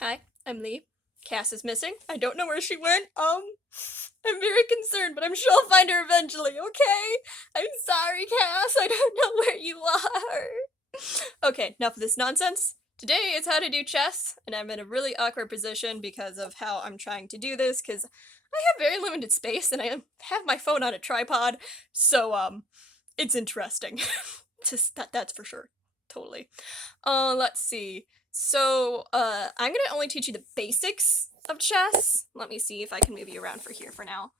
Hi, I'm Lee. Cass is missing. I don't know where she went. I'm very concerned, but I'm sure I'll find her eventually, okay? I'm sorry, Cass. I don't know where you are. Okay, enough of this nonsense. Today is how to do chess, and I'm in a really awkward position because of how I'm trying to do this, because I have very limited space and I have my phone on a tripod, so, it's interesting. That's for sure. Totally. Let's see. So, I'm gonna only teach you the basics of chess. Let me see if I can move you around for here for now.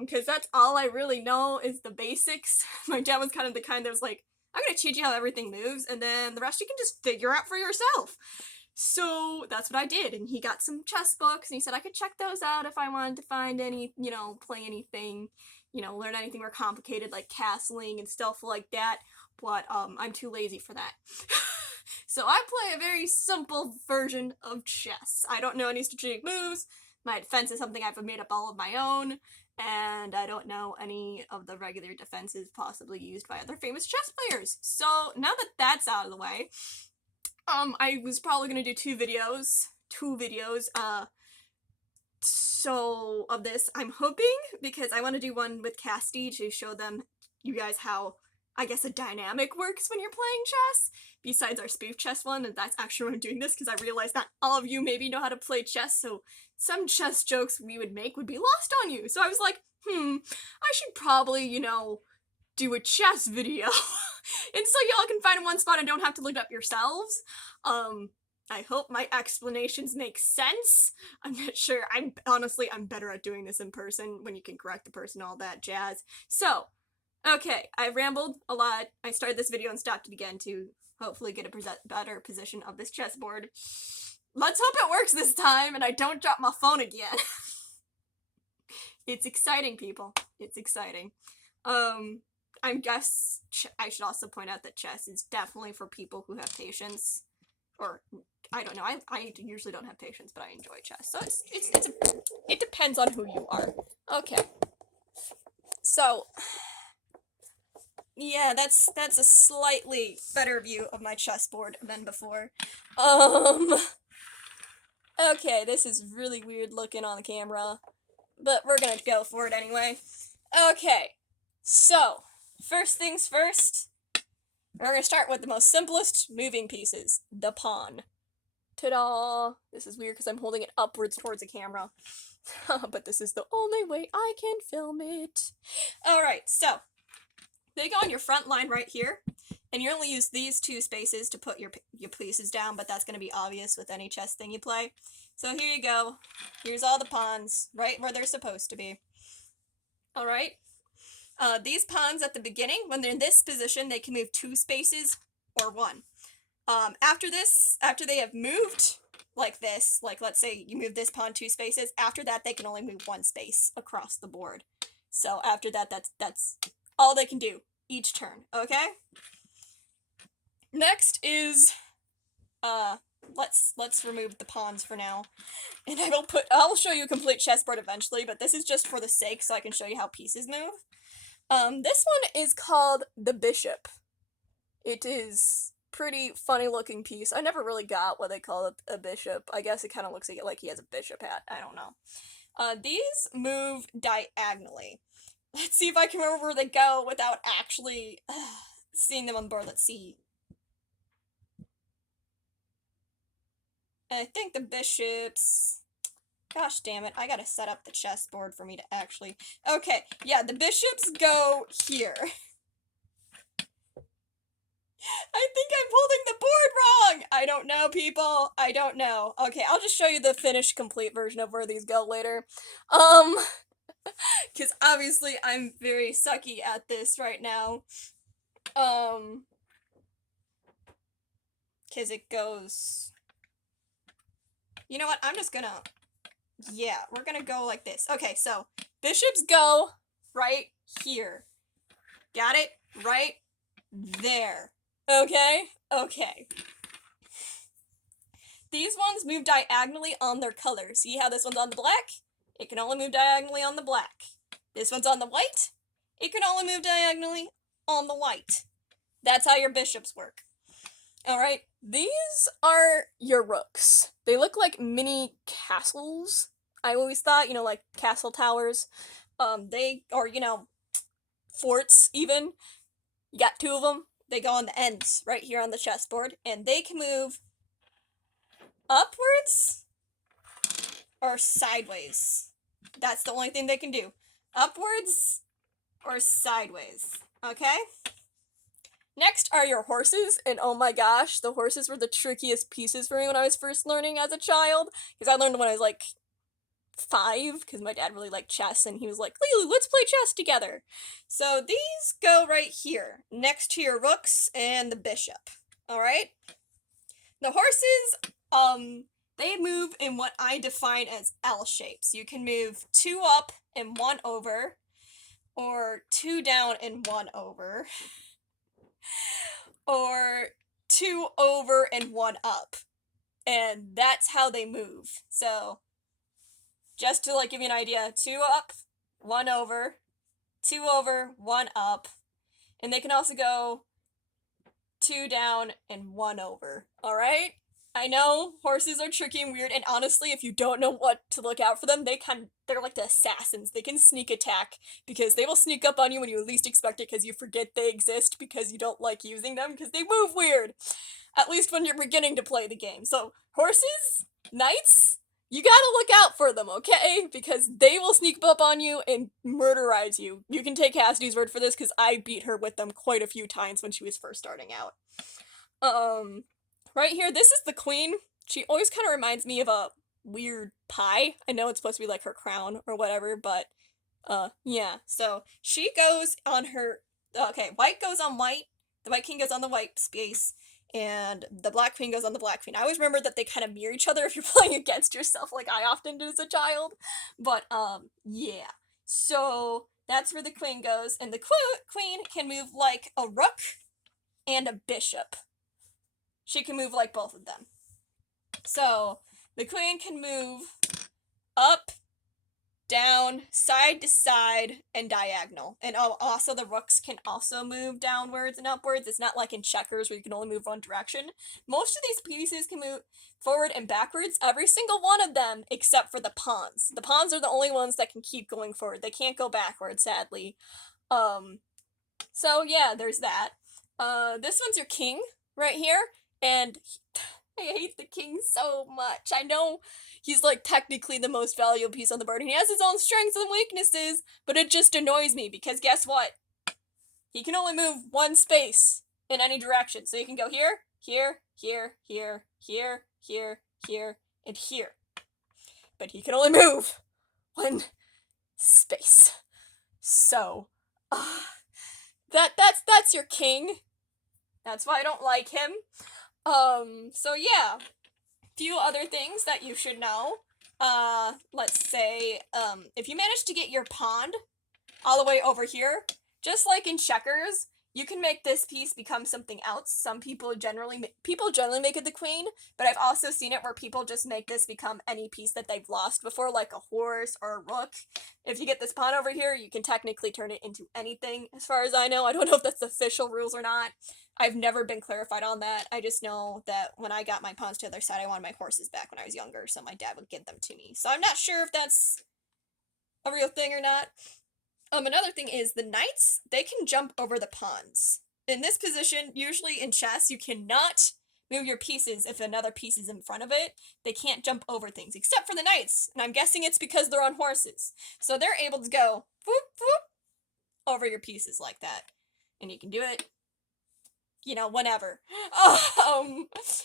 Because that's all I really know is the basics. My dad was kind of the kind that was like, I'm gonna teach you how everything moves, and then the rest you can just figure out for yourself. So that's what I did, and he got some chess books, and he said I could check those out if I wanted to find any, play anything, learn anything more complicated like castling and stuff like that. But I'm too lazy for that. So I play a very simple version of chess. I don't know any strategic moves. My defense is something I've made up all of my own, and I don't know any of the regular defenses possibly used by other famous chess players. So now that that's out of the way, I was probably gonna do two videos, so of this. I'm hoping, because I want to do one with Casti to show you guys how, I guess, a dynamic works when you're playing chess, besides our spoof chess one, and that's actually why I'm doing this, because I realized not all of you maybe know how to play chess, so some chess jokes we would make would be lost on you. So I was like, I should probably, do a chess video. And so y'all can find in one spot and don't have to look it up yourselves. I hope my explanations make sense. I'm not sure. I'm better at doing this in person when you can correct the person, all that jazz. So, okay, I rambled a lot. I started this video and stopped it again to hopefully get a better position of this chessboard. Let's hope it works this time and I don't drop my phone again. It's exciting, people. It's exciting. I guess I should also point out that chess is definitely for people who have patience, or I don't know. I usually don't have patience, but I enjoy chess. So it depends on who you are. Okay. So yeah, that's a slightly better view of my chessboard than before. Um. Okay, this is really weird looking on the camera, but we're gonna go for it anyway. Okay. So first things first. We're gonna start with the most simplest moving pieces, the pawn. Ta-da! This is weird because I'm holding it upwards towards the camera. But this is the only way I can film it. Alright, so they go on your front line right here, and you only use these two spaces to put your pieces down, but that's going to be obvious with any chess thing you play. So here you go. Here's all the pawns, right where they're supposed to be. Alright? These pawns at the beginning, when they're in this position, they can move two spaces or one. After they have moved like this, like let's say you move this pawn two spaces, after that they can only move one space across the board. So after that, that's all they can do each turn, okay? Next is, let's remove the pawns for now. And I'll show you a complete chessboard eventually, but this is just for the sake so I can show you how pieces move. This one is called the bishop. It is pretty funny looking piece. I never really got what they call a bishop. I guess it kind of looks like he has a bishop hat. I don't know. These move diagonally. Let's see if I can remember where they go without actually seeing them on the board. Let's see. I think the bishops... Gosh damn it, I gotta set up the chessboard for me to actually... Okay, yeah, the bishops go here. I think I'm holding the board wrong! I don't know, people. I don't know. Okay, I'll just show you the finished complete version of where these go later. Because obviously I'm very sucky at this right now. Because it goes... You know what, I'm just gonna... Yeah, we're gonna go like this. Okay, so bishops go right here. Got it? Right there. Okay? Okay. These ones move diagonally on their color. See how this one's on the black? It can only move diagonally on the black. This one's on the white. It can only move diagonally on the white. That's how your bishops work. Alright, these are your rooks. They look like mini castles. I always thought, like castle towers. They are, forts even. You got two of them. They go on the ends right here on the chessboard, and they can move upwards or sideways. That's the only thing they can do. Upwards or sideways. Okay? Next are your horses, and oh my gosh, the horses were the trickiest pieces for me when I was first learning as a child, because I learned when I was like 5, because my dad really liked chess, and he was like, Lily, let's play chess together. So these go right here, next to your rooks and the bishop. Alright? The horses, they move in what I define as L shapes. You can move 2 up and 1 over, or 2 down and 1 over, or 2 over and 1 up. And that's how they move. So, just to like give you an idea, 2 up, 1 over, 2 over, 1 up. And they can also go 2 down and 1 over. Alright? I know horses are tricky and weird, and honestly, if you don't know what to look out for them, they're like the assassins. They can sneak attack because they will sneak up on you when you least expect it because you forget they exist because you don't like using them because they move weird. At least when you're beginning to play the game. So, horses, knights, you gotta look out for them, okay? Because they will sneak up on you and murderize you. You can take Cassidy's word for this because I beat her with them quite a few times when she was first starting out. Right here, this is the queen. She always kind of reminds me of a weird pie. I know it's supposed to be like her crown or whatever, but, yeah. So, she goes on her, okay, white goes on white, the white king goes on the white space, and the black queen goes on the black queen. I always remember that they kind of mirror each other if you're playing against yourself like I often did as a child, but, yeah. So, that's where the queen goes, and the queen can move like a rook and a bishop. She can move like both of them. So, the queen can move up, down, side to side, and diagonal. And also the rooks can also move downwards and upwards. It's not like in checkers where you can only move one direction. Most of these pieces can move forward and backwards, every single one of them, except for the pawns. The pawns are the only ones that can keep going forward. They can't go backwards, sadly. So yeah, there's that. This one's your king, right here, and I hate the king so much. I know he's like technically the most valuable piece on the board, and he has his own strengths and weaknesses, but it just annoys me because guess what? He can only move one space in any direction. So you can go here, here, here, here, here, here, here, and here. But he can only move one space. So, that's your king. That's why I don't like him. So yeah. Few other things that you should know. Let's say, if you manage to get your pawn all the way over here, just like in checkers, you can make this piece become something else. Some people generally make it the queen, but I've also seen it where people just make this become any piece that they've lost before, like a horse or a rook. If you get this pawn over here, you can technically turn it into anything, as far as I know. I don't know if that's official rules or not. I've never been clarified on that. I just know that when I got my pawns to the other side, I wanted my horses back when I was younger, so my dad would give them to me. So I'm not sure if that's a real thing or not. Another thing is the knights, they can jump over the pawns. In this position, usually in chess, you cannot move your pieces if another piece is in front of it. They can't jump over things, except for the knights. And I'm guessing it's because they're on horses. So they're able to go whoop, whoop, over your pieces like that. And you can do it, whenever.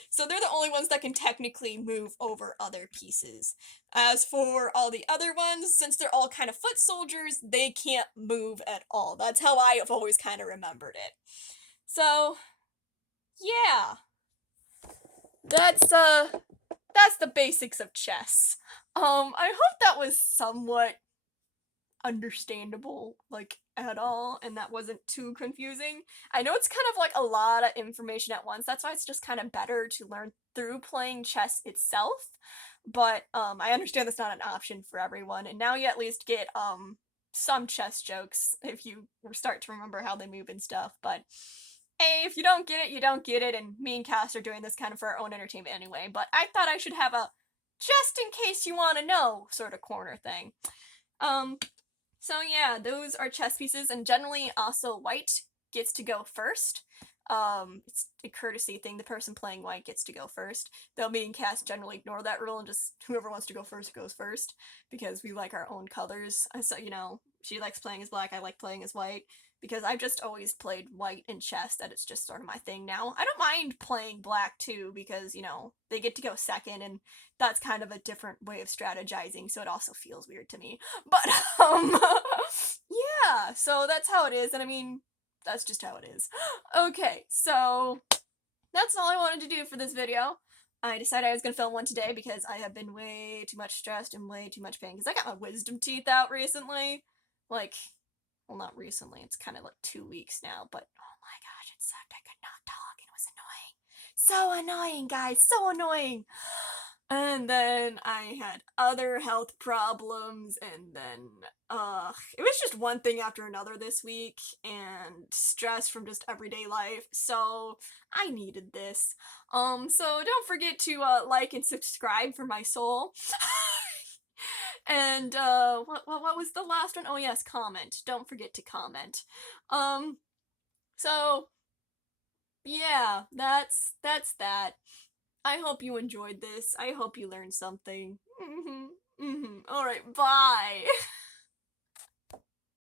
So they're the only ones that can technically move over other pieces. As for all the other ones, since they're all kind of foot soldiers, they can't move at all. That's how I have always kind of remembered it. So, yeah. That's the basics of chess. I hope that was somewhat understandable, like, at all, and that wasn't too confusing. I know it's kind of like a lot of information at once, that's why it's just kind of better to learn through playing chess itself, but, I understand that's not an option for everyone, and now you at least get, some chess jokes if you start to remember how they move and stuff, but Hey, if you don't get it, you don't get it, and me and Cass are doing this kind of for our own entertainment anyway, but I thought I should have a just in case you want to know sort of corner thing. Um, so yeah, those are chess pieces, and generally also white gets to go first. It's a courtesy thing. The person playing white gets to go first. Though me and Cass generally ignore that rule and just whoever wants to go first goes first because we like our own colors. So she likes playing as black. I like playing as white because I've just always played white in chess. That it's just sort of my thing now. I don't mind playing black too because they get to go second and that's kind of a different way of strategizing. So it also feels weird to me. But yeah, so that's how it is, and I mean, that's just how it is. Okay, so that's all I wanted to do for this video. I decided I was gonna film one today because I have been way too much stressed and way too much pain because I got my wisdom teeth out recently. Like, well, not recently, it's kind of like 2 weeks now, but oh my gosh, it sucked. I could not talk, and it was annoying. So annoying, guys, so annoying. And then I had other health problems, and then, it was just one thing after another this week, and stress from just everyday life, so I needed this. So don't forget to, like and subscribe for my soul. And, what was the last one? Oh yes, comment. Don't forget to comment. So, yeah, that's that. I hope you enjoyed this. I hope you learned something. Alright, bye!